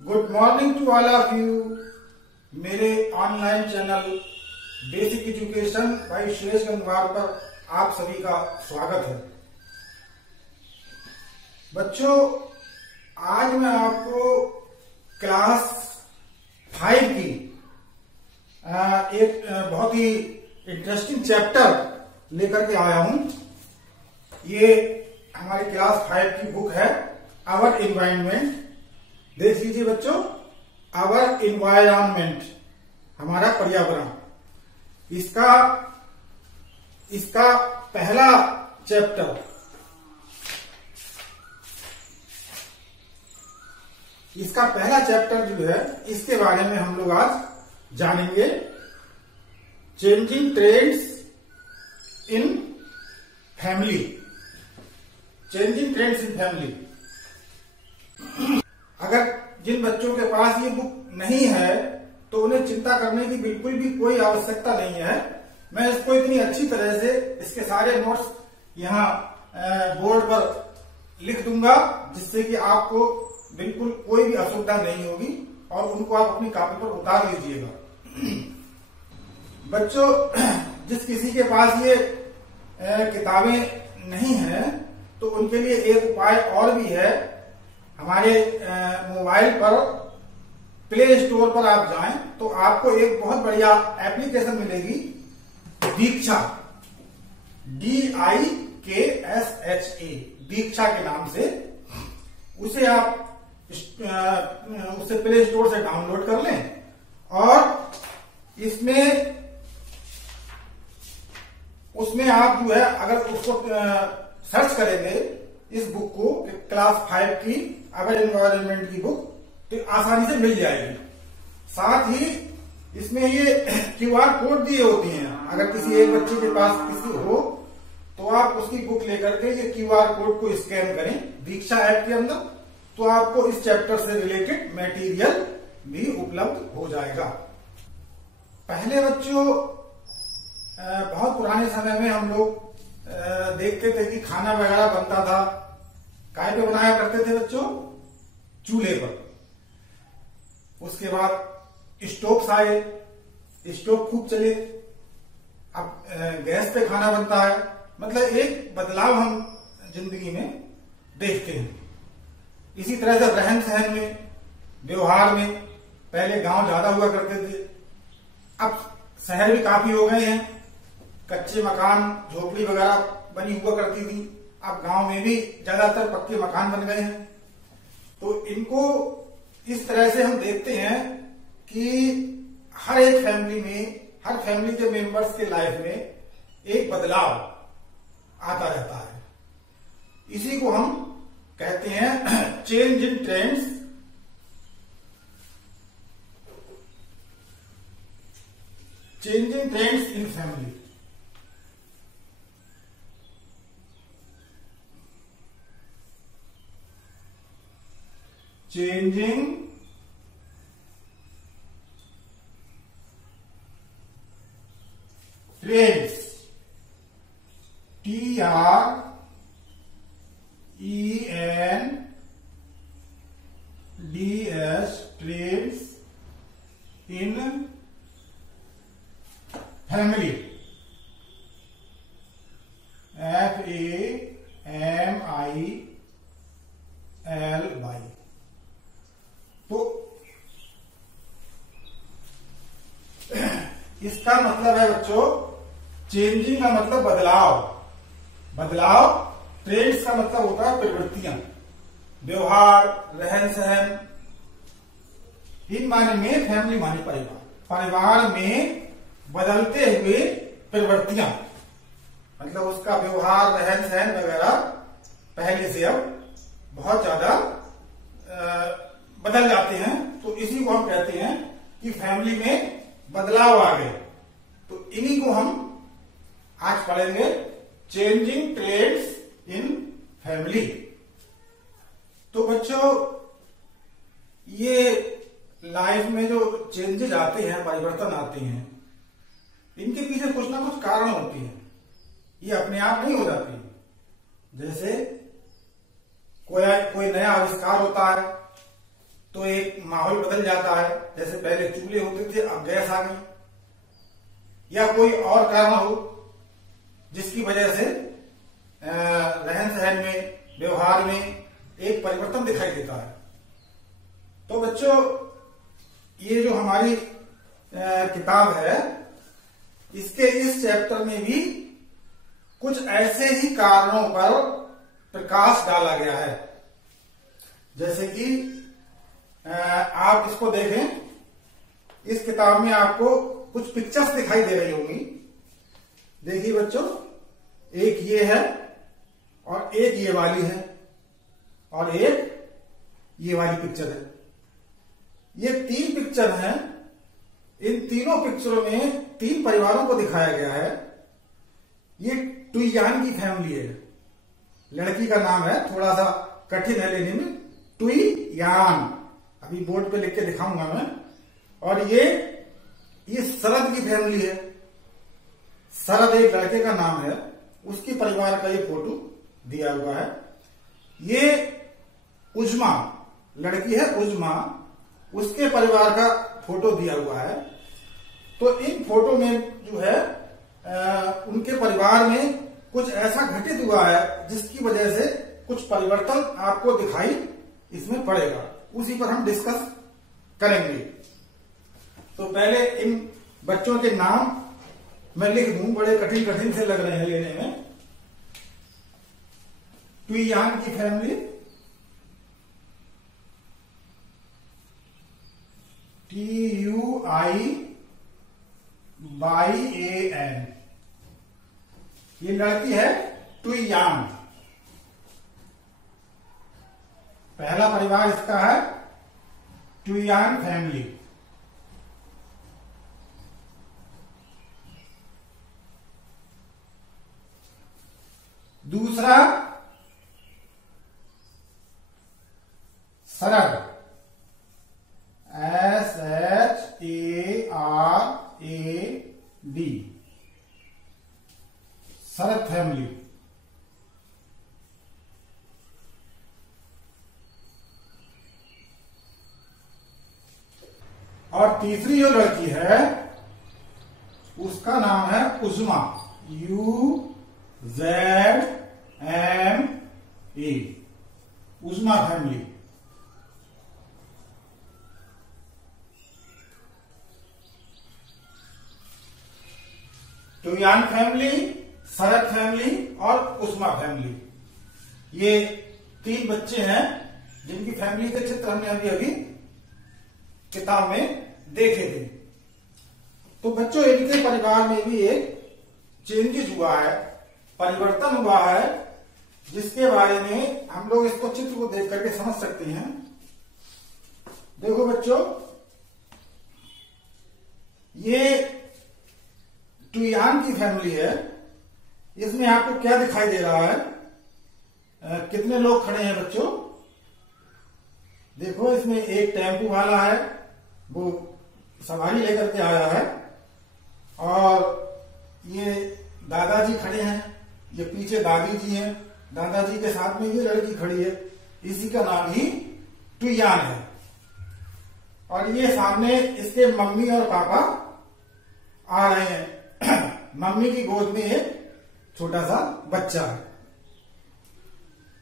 Good morning to all of you. मेरे online channel basic education by Suresh Gangwar पर आप सभी का स्वागत है। बच्चों, आज मैं आपको क्लास 5 की एक बहुत ही इंटरेस्टिंग चैप्टर लेकर के आया हूं। ये हमारी क्लास 5 की बुक है आवर एनवायरनमेंट। देख लीजिए बच्चों, आवर एनवायरनमेंट, हमारा पर्यावरण। इसका पहला चैप्टर, जो है इसके बारे में हम लोग आज जानेंगे। Changing trends in family. Changing trends in family. अगर जिन बच्चों के पास ये बुक नहीं है तो उन्हें चिंता करने की बिल्कुल भी कोई आवश्यकता नहीं है। मैं इसको इतनी अच्छी तरह से इसके सारे नोट्स यहाँ बोर्ड पर लिख दूंगा जिससे कि आपको बिल्कुल कोई भी असुविधा नहीं होगी और उनको आप अपनी कॉपी पर उतार लीजिएगा। बच्चों, जिस किसी के पास ये किताबें नहीं है तो उनके लिए एक उपाय और भी है। हमारे मोबाइल पर प्ले स्टोर पर आप जाएं तो आपको एक बहुत बढ़िया एप्लीकेशन मिलेगी, दीक्षा, DIKSHA, दीक्षा के नाम से। उसे आप प्ले स्टोर से डाउनलोड कर लें और उसमें आप जो है अगर उसको सर्च करेंगे इस बुक को, क्लास 5 की आवर एनवायरनमेंट की बुक, तो आसानी से मिल जाएगी। साथ ही इसमें ये QR कोड दिए होते हैं। अगर किसी एक बच्चे के पास किसी हो तो आप उसकी बुक लेकर के ये QR कोड को स्कैन करें दीक्षा ऐप के अंदर, तो आपको इस चैप्टर से रिलेटेड मटेरियल भी उपलब्ध हो जाएगा। पहले बच्चों, बहुत पुराने समय में हम लोग देखते थे कि खाना वगैरह बनता था, काय पे बनाया करते थे बच्चों? चूल्हे पर। उसके बाद स्टोव आए, स्टोव खूब चले, अब गैस पे खाना बनता है। मतलब एक बदलाव हम जिंदगी में देखते हैं। इसी तरह से रहन सहन में, व्यवहार में, पहले गांव ज्यादा हुआ करते थे, अब शहर भी काफी हो गए हैं। कच्चे मकान, झोपड़ी वगैरह बनी हुआ करती थी, अब गांव में भी ज्यादातर पक्के मकान बन गए हैं। तो इनको इस तरह से हम देखते हैं कि हर एक फैमिली में, हर फैमिली के मेंबर्स के लाइफ में एक बदलाव आता रहता है। इसी को हम कहते हैं change in trends. Changing trends in family. Changing trends, TRENDS, trends in family, FAMILY। तो इसका मतलब है बच्चों, चेंजिंग का मतलब बदलाव, ट्रेंड्स का मतलब होता है प्रवृत्तियां, व्यवहार, रहन सहन। इन माने में फैमिली माने परिवार में बदलते हुए प्रवृत्तियां, मतलब उसका व्यवहार, रहन सहन वगैरह पहले से अब बहुत ज्यादा बदल जाते हैं। तो इसी को हम कहते हैं कि फैमिली में बदलाव आ गए। तो इन्हीं को हम आज पढ़ेंगे, चेंजिंग ट्रेंड्स इन फैमिली। तो बच्चों, ये लाइफ में जो चेंजेस आते हैं, परिवर्तन आते हैं, इनके पीछे कुछ ना कुछ कारण होते हैं। ये अपने आप नहीं हो जाती। जैसे कोई नया आविष्कार होता है, तो एक माहौल बदल जाता है। जैसे पहले चूल्हे होते थे, अब गैस आ गई, या कोई और कारण हो जिसकी वजह से रहन सहन में, व्यवहार में एक परिवर्तन दिखाई देता है। तो बच्चों, ये जो हमारी किताब है, इसके इस चैप्टर में भी कुछ ऐसे ही कारणों पर प्रकाश डाला गया है। जैसे कि आप इसको देखें, इस किताब में आपको कुछ पिक्चर्स दिखाई दे रही होंगी। देखिए बच्चों, एक ये है और एक ये वाली है और एक ये वाली पिक्चर है। ये 3 पिक्चर हैं। इन तीनों पिक्चरों में 3 परिवारों को दिखाया गया है। ये टुईयान की फैमिली है। लड़की का नाम है, थोड़ा सा कठिन है लेने में, टुईयान। अभी बोर्ड पे लिख के दिखाऊंगा मैं। और ये शरद की फैमिली है। शरद एक लड़के का नाम है, उसकी परिवार का ये फोटो दिया हुआ है। ये उज्मा लड़की है, उज्मा, उसके परिवार का फोटो दिया हुआ है। तो इन फोटो में जो है उनके परिवार में कुछ ऐसा घटित हुआ है जिसकी वजह से कुछ परिवर्तन आपको दिखाई इसमें पड़ेगा। उसी पर हम डिस्कस करेंगे। तो पहले इन बच्चों के नाम मैं लिख दूं, बड़े कठिन कठिन से लग रहे हैं लेने में। टुईयान की फैमिली, TUIYAN, ये लड़की है टुईयान। पहला परिवार इसका है टुईयान फैमिली। दूसरा शरद, SHARAD, शरद फैमिली। और तीसरी जो लड़की है उसका नाम है उज्मा, UZMA, उज्मा फैमिली। टुईयान फैमिली, शरद फैमिली और उज्मा फैमिली, ये 3 बच्चे हैं जिनकी फैमिली के चित्र हमने अभी अभी किताब में देखे थे। तो बच्चों, इनके परिवार में भी एक चेंजेस हुआ है, परिवर्तन हुआ है, जिसके बारे में हम लोग इसको चित्र को देख करके समझ सकते हैं। देखो बच्चों, ये टुईयान की फैमिली है। इसमें आपको क्या दिखाई दे रहा है? कितने लोग खड़े हैं बच्चों? देखो, इसमें एक टेम्पू वाला है, वो सवारी लेकर के आया है, और ये दादाजी खड़े हैं, ये पीछे दादी जी हैं, दादाजी के साथ में ये लड़की खड़ी है, इसी का नाम ही टुईयान है। और ये सामने इसके मम्मी और पापा आ रहे हैं। मम्मी की गोद में एक छोटा सा बच्चा है।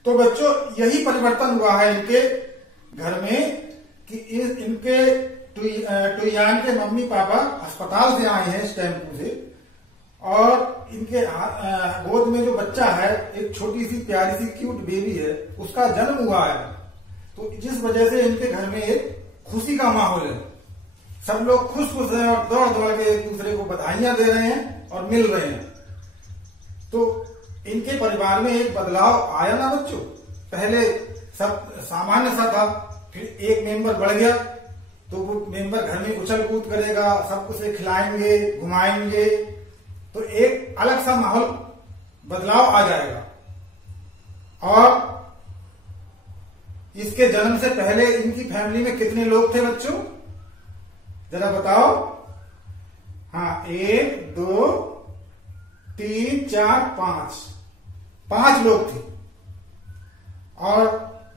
तो बच्चों, यही परिवर्तन हुआ है इनके घर में कि इनके टुईयान के मम्मी पापा अस्पताल से आए हैं इस टेम्पू से, और इनके गोद में जो बच्चा है, एक छोटी सी प्यारी सी क्यूट बेबी है, उसका जन्म हुआ है। तो जिस वजह से इनके घर में एक खुशी का माहौल है। सब लोग खुश खुश हैं और दौड़ दौड़ के एक दूसरे को बधाइयां दे रहे हैं और मिल रहे हैं। तो इनके परिवार में एक बदलाव आया ना बच्चों। पहले सब सामान्य सा था, फिर एक मेंबर बढ़ गया, तो वो मेंबर घर में उछल कूद करेगा, सबको से खिलाएंगे, घुमाएंगे, तो एक अलग सा माहौल, बदलाव आ जाएगा। और इसके जन्म से पहले इनकी फैमिली में कितने लोग थे बच्चों? जरा बताओ। हाँ, 1 2 3 4 5 लोग थे। और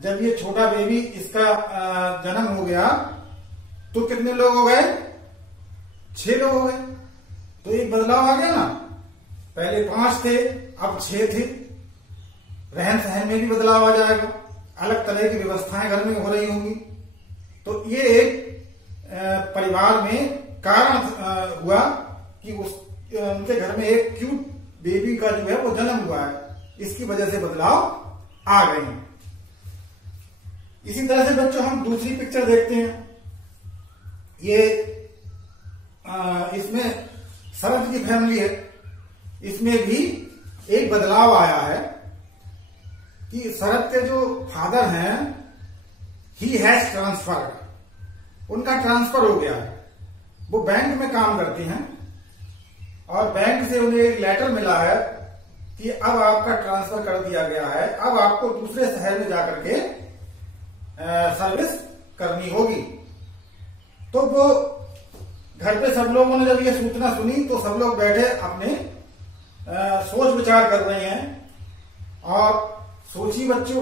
जब ये छोटा बेबी इसका जन्म हो गया तो कितने लोग हो गए? 6 लोग हो गए। तो एक बदलाव आ गया ना, पहले 5 थे अब 6 थे। रहन सहन में भी बदलाव आ जाएगा, अलग तरह की व्यवस्थाएं घर में हो रही होंगी। तो ये एक परिवार में कारण हुआ कि उनके घर में एक क्यूट बेबी का जो है वो जन्म हुआ है, इसकी वजह से बदलाव आ गए हैं। इसी तरह से बच्चों हम दूसरी पिक्चर देखते हैं। ये इसमें शरद की फैमिली है। इसमें भी एक बदलाव आया है कि शरद के जो फादर हैं ही हैज ट्रांसफर्ड, उनका ट्रांसफर हो गया है। वो बैंक में काम करते हैं और बैंक से उन्हें एक लेटर मिला है कि अब आपका ट्रांसफर कर दिया गया है, अब आपको दूसरे शहर में जाकर के सर्विस करनी होगी। तो वो घर पे सब लोगों ने जब ये सूचना सुनी तो सब लोग बैठे अपने सोच विचार कर रहे हैं। और सोचिए बच्चों,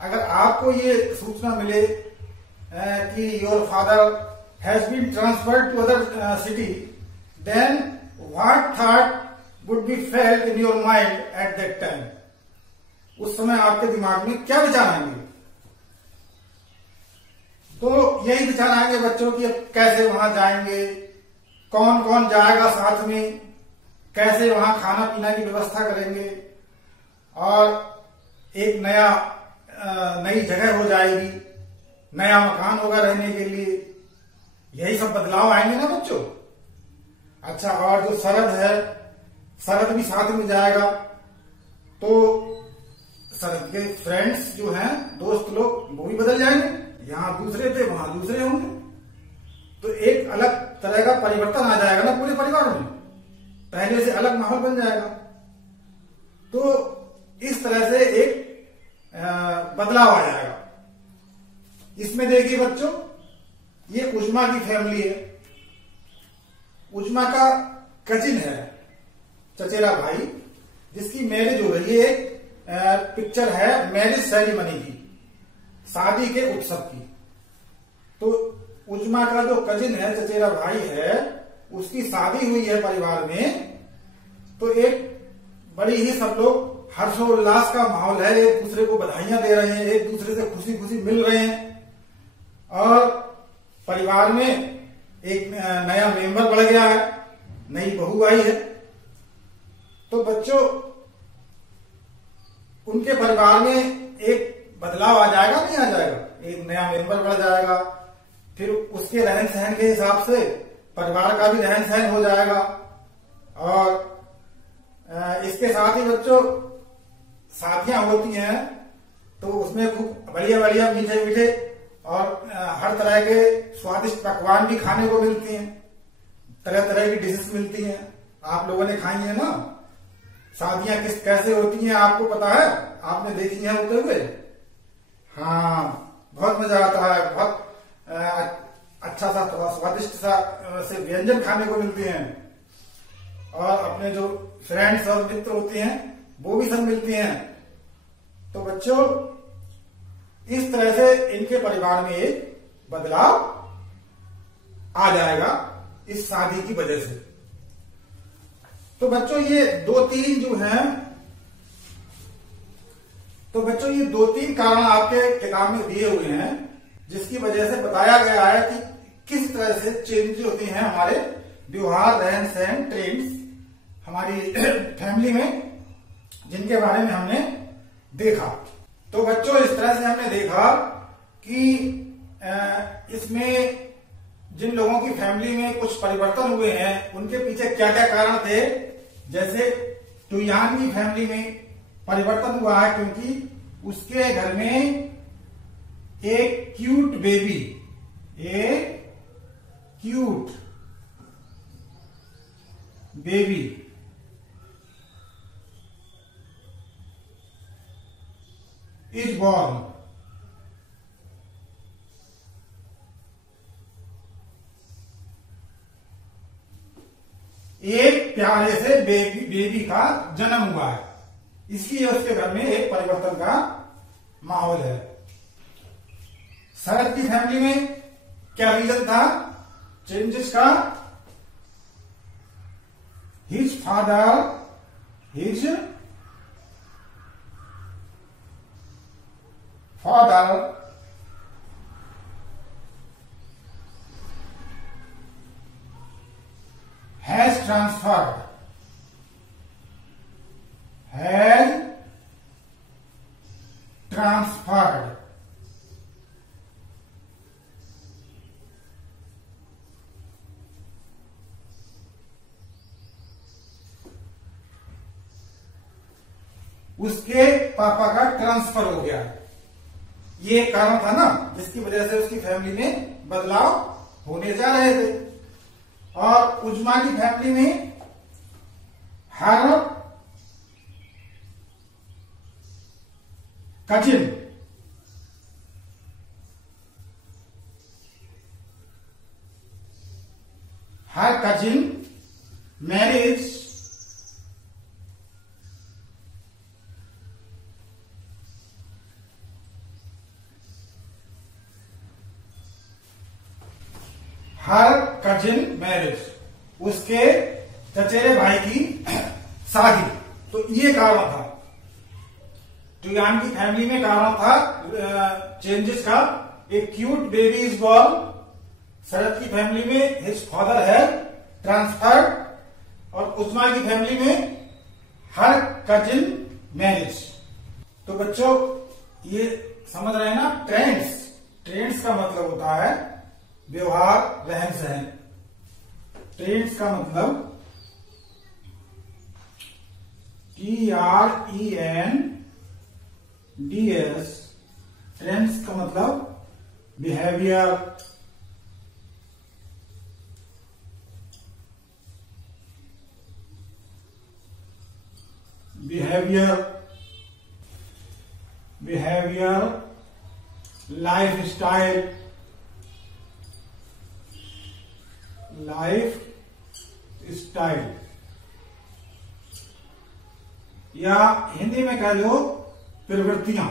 अगर आपको ये सूचना मिले कि your father has been transferred to other city, then what thought would be felt in your mind at that time? उस समय आपके दिमाग में क्या विचार आएंगे? तो यही विचार आएंगे बच्चों कि अब कैसे वहां जाएंगे, कौन कौन जाएगा साथ में, कैसे वहां खाना पीना की व्यवस्था करेंगे, और एक नई जगह हो जाएगी, नया मकान होगा रहने के लिए। यही सब बदलाव आएंगे ना बच्चों। अच्छा, और जो शरद है, शरद भी साथ में जाएगा। तो शरद के फ्रेंड्स जो हैं, दोस्त लोग, वो भी बदल जाएंगे। यहां दूसरे थे वहां दूसरे होंगे। तो एक अलग तरह का परिवर्तन आ जाएगा ना पूरे परिवार में, पहले से अलग माहौल बन जाएगा। तो इस तरह से एक बदलाव आ जाएगा। इसमें देखिए बच्चों, ये उजमा की फैमिली है। उजमा का कजिन है, चचेरा भाई, जिसकी मैरिज हो रही है। एक पिक्चर है मैरिज सेरेमनी की, शादी के उत्सव की। तो उजमा का जो कजिन है, चचेरा भाई है, उसकी शादी हुई है परिवार में। तो एक बड़ी ही सब लोग हर्षोल्लास का माहौल है, एक दूसरे को बधाइयां दे रहे हैं, एक दूसरे से खुशी खुशी मिल रहे हैं। और परिवार में एक नया मेंबर बढ़ गया है, नई बहू आई है। तो बच्चों, उनके परिवार में एक बदलाव आ जाएगा, नहीं आ जाएगा? एक नया मेंबर बढ़ जाएगा, फिर उसके रहन सहन के हिसाब से परिवार का भी रहन सहन हो जाएगा। और इसके साथ ही बच्चों, शादियां होती हैं तो उसमें खूब बढ़िया बढ़िया मीठे मीठे और हर तरह के स्वादिष्ट पकवान भी खाने को मिलती हैं, तरह तरह की डिशेस मिलती हैं। आप लोगों ने खाई है ना? शादियां कैसे होती हैं आपको पता है? आपने देखी है होते हुए? हाँ, बहुत मजा आता है, बहुत अच्छा सा स्वादिष्ट सा से व्यंजन खाने को मिलते हैं। और अपने जो फ्रेंड्स और मित्र होते हैं वो भी सब मिलते हैं। तो बच्चों, इस तरह से इनके परिवार में एक बदलाव आ जाएगा इस शादी की वजह से। तो बच्चों, ये दो तीन कारण आपके किताब में दिए हुए हैं, जिसकी वजह से बताया गया है कि किस तरह से चेंज होते हैं हमारे व्यवहार, रहन सहन, ट्रेंड्स हमारी फैमिली में, जिनके बारे में हमने देखा। तो बच्चों, इस तरह से हमने देखा कि इसमें जिन लोगों की फैमिली में कुछ परिवर्तन हुए हैं, उनके पीछे क्या क्या कारण थे। जैसे टुयान की फैमिली में परिवर्तन हुआ है क्योंकि उसके घर में एक क्यूट बेबी इज बॉर्न। एक प्यारे से बेबी का जन्म हुआ है, इसलिए उसके घर में एक परिवर्तन का माहौल है। शरद की फैमिली में क्या रीजन था चेंजेस का? हिज फादर has transferred उसके पापा का ट्रांसफर हो गया। ये कारण था ना जिसकी वजह से उसकी फैमिली में बदलाव होने जा रहे थे। और उजमा की फैमिली में हर कजिन मैरिज उसके चचेरे भाई की शादी। तो ये कारण था टुयान की फैमिली में, कारण था चेंजेस का। एक क्यूट बेबी इज बॉर्न शरद की फैमिली में, हिज फादर है ट्रांसफर्ड। और उस्मा की फैमिली में हर कजिन मैरिज। तो बच्चों ये समझ रहे हैं ना, ट्रेंड्स का मतलब होता है व्यवहार, रहन सहन। ट्रेंड्स का मतलब TRENDS, ट्रेंड्स का मतलब बिहेवियर, लाइफ स्टाइल, या हिंदी में कह लो प्रवृत्तियां।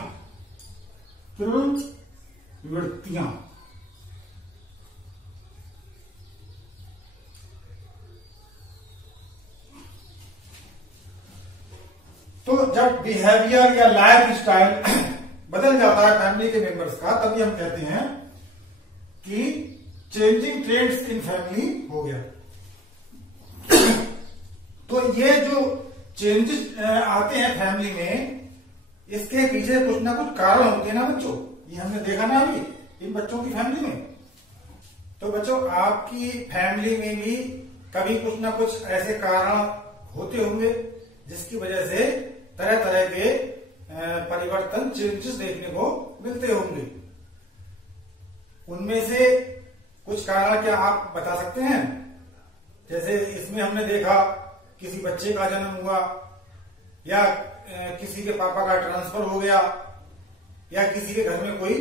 तो जब बिहेवियर या लाइफ स्टाइल बदल जाता है फैमिली के मेंबर्स का, तभी हम कहते हैं कि चेंजिंग ट्रेंड्स इन फैमिली हो गया। तो ये जो चेंजेस आते हैं फैमिली में, इसके पीछे कुछ ना कुछ कारण होते हैं ना बच्चों। ये हमने देखा ना अभी इन बच्चों की फैमिली में। तो बच्चों आपकी फैमिली में भी कभी कुछ ना कुछ ऐसे कारण होते होंगे जिसकी वजह से तरह तरह के परिवर्तन, चेंजेस देखने को मिलते होंगे। उनमें से कुछ कारण क्या आप बता सकते हैं? जैसे इसमें हमने देखा किसी बच्चे का जन्म हुआ, या किसी के पापा का ट्रांसफर हो गया, या किसी के घर में कोई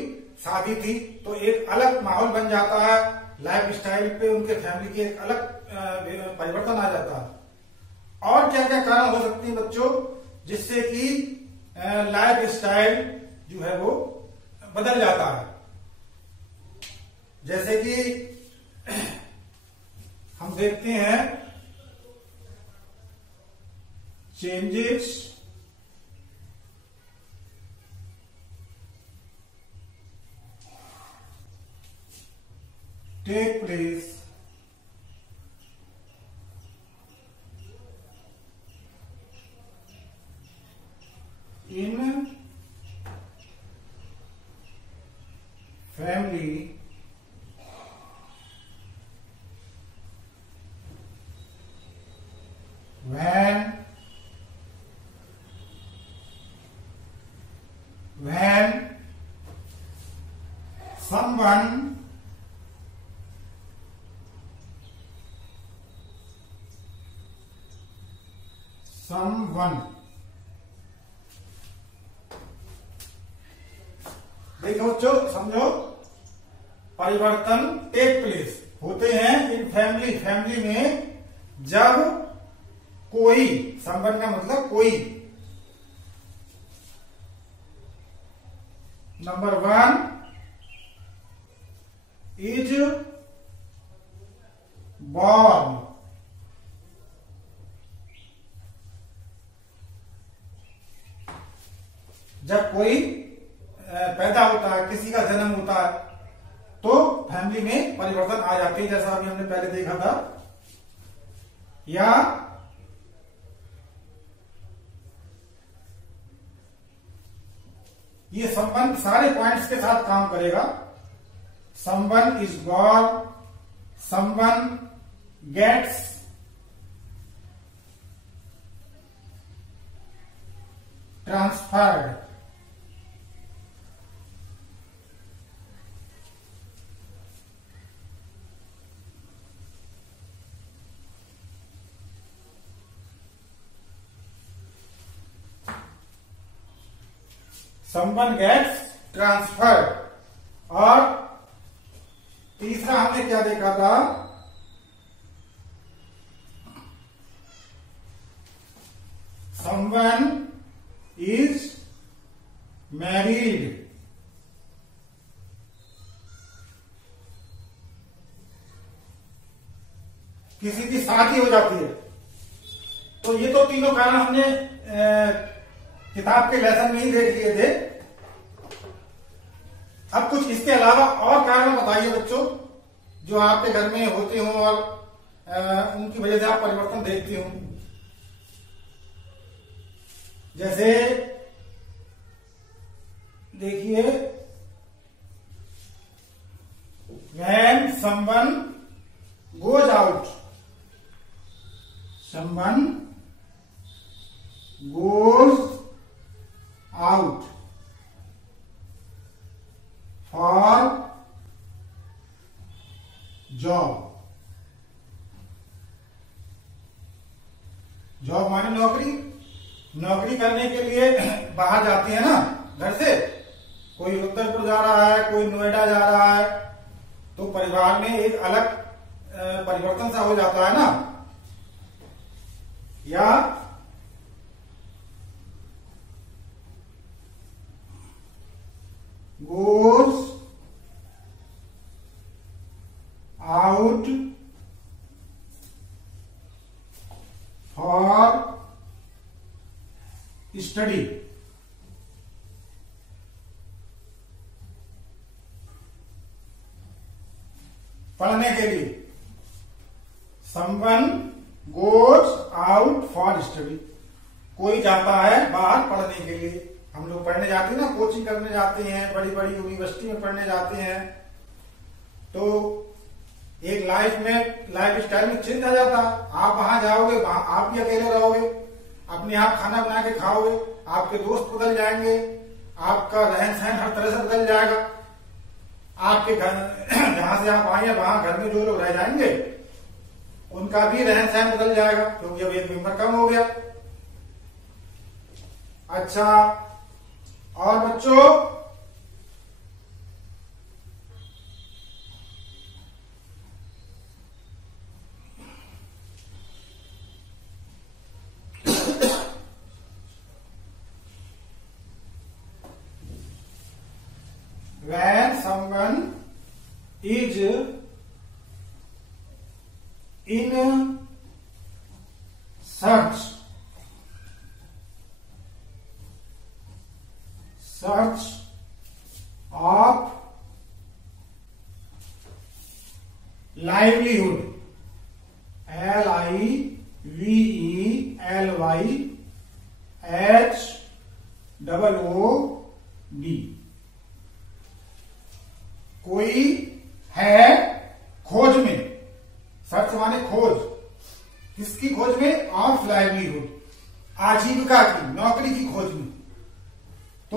शादी थी, तो एक अलग माहौल बन जाता है। लाइफ स्टाइल पे उनके फैमिली के एक अलग परिवर्तन आ जाता है। और क्या क्या कारण हो सकते हैं बच्चों जिससे कि लाइफ स्टाइल जो है वो बदल जाता है? जैसे कि हम देखते हैं changes take place in family when someone देखो बच्चों, समझो, परिवर्तन टेक प्लेस होते हैं इन फैमिली में जब कोई, संबंध का मतलब कोई, नंबर 1 इज बॉर्न। जब कोई पैदा होता है, किसी का जन्म होता है, तो फैमिली में परिवर्तन आ जाते हैं, जैसा अभी हमने पहले देखा था। या ये संबंध सारे पॉइंट्स के साथ काम करेगा। someone is born, someone gets transferred, someone gets transferred। और तीसरा हमने क्या देखा था? someone is married। किसी की शादी हो जाती है। तो ये तो तीनों कारण हमने किताब के लेसन में ही देख लिए थे। अब कुछ इसके अलावा और कारण बताइए बच्चों, जो आपके घर में होते हो और उनकी वजह से आप परिवर्तन देखती हो। जैसे देखिए, when someone goes out, someone goes out for job. Job माने नौकरी। नौकरी करने के लिए बाहर जाती है ना घर से। कोई रुद्रपुर जा रहा है, कोई नोएडा जा रहा है, तो परिवार में एक अलग परिवर्तन सा हो जाता है ना। या goes out for study। पढ़ने के लिए। someone goes out for study। कोई जाता है बाहर पढ़ने के लिए। हम लोग पढ़ने जाते हैं ना, कोचिंग करने जाते हैं, बड़ी बड़ी यूनिवर्सिटी में पढ़ने जाते हैं, तो एक लाइफ स्टाइल में चेंज आ जाता। आप वहां जाओगे, वहां आप भी अकेले रहोगे, अपने आप खाना बना के खाओगे, आपके दोस्त बदल जाएंगे, आपका रहन सहन हर तरह से बदल जाएगा। आपके घर जहां से आप आए हैं वहां घर में जो लोग रह जाएंगे उनका भी रहन सहन बदल जाएगा, क्योंकि अब एक मेंबर कम हो गया। अच्छा, और बच्चों when someone is in search of livelihood, livelihood, कोई है खोज में। सर्च माने खोज। किसकी खोज में? ऑफ लाइवलीहुड, आजीविका की, नौकरी की खोज में। तो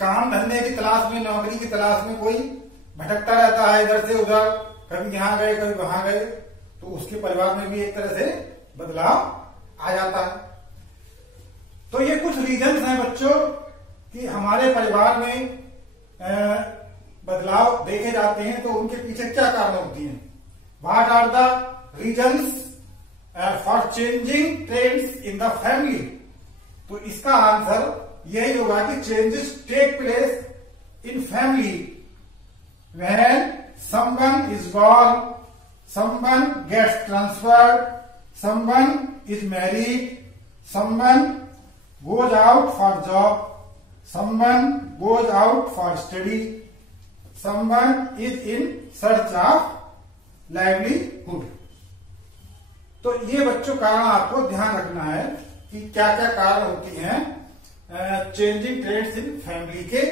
काम धंधे की तलाश में, नौकरी की तलाश में कोई भटकता रहता है इधर से उधर, कभी यहां गए कभी वहां गए, तो उसके परिवार में भी एक तरह से बदलाव आ जाता है। तो ये कुछ रीजंस हैं बच्चों कि हमारे परिवार में बदलाव देखे जाते हैं, तो उनके पीछे क्या कारण होती हैं। What are the reasons for changing trends in the family? तो इसका आंसर यही होगा कि changes take place in family when someone is born, someone gets transferred, someone is married, someone goes out for job, someone goes out for study, someone is in search of livelihood। तो ये बच्चों कारण आपको ध्यान रखना है कि क्या क्या कारण होती हैं चेंजिंग ट्रेंड्स इन फैमिली के।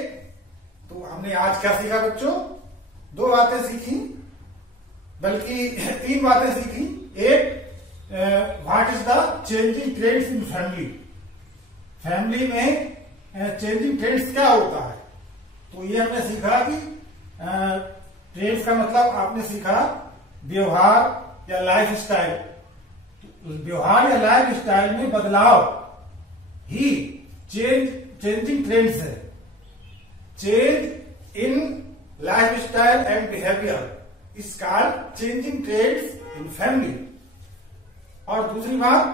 तो हमने आज क्या सीखा बच्चों? 2 बातें सीखी, बल्कि 3 बातें सीखी। एक, what is the changing trends in family, family में चेंजिंग ट्रेंड्स क्या होता है। तो ये हमने सीखा कि ट्रेंड्स का मतलब आपने सीखा व्यवहार या लाइफ स्टाइल। व्यवहार या लाइफ स्टाइल में बदलाव ही चेंजिंग ट्रेंड्स है। Change in life style and behaviour is called changing trends in family. और दूसरी बात,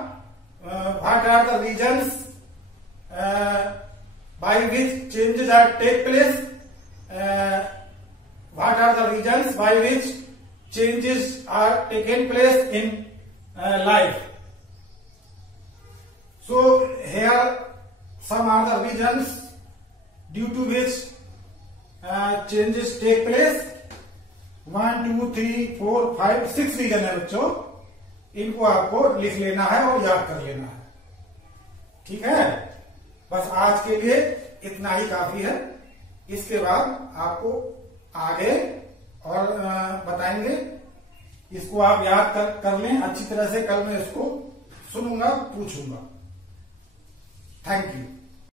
what are the reasons by which changes are take place, what are the reasons by which changes are taken place in life. So here some are the reasons due to which changes take place. 1 2 3 4 5 6 reason है बच्चों, इनको आपको लिख लेना है और याद कर लेना है। ठीक है, बस आज के लिए इतना ही काफी है। इसके बाद आपको आगे और बताएंगे, इसको आप याद कर लें अच्छी तरह से। कल मैं इसको सुनूंगा, पूछूंगा। Thank you.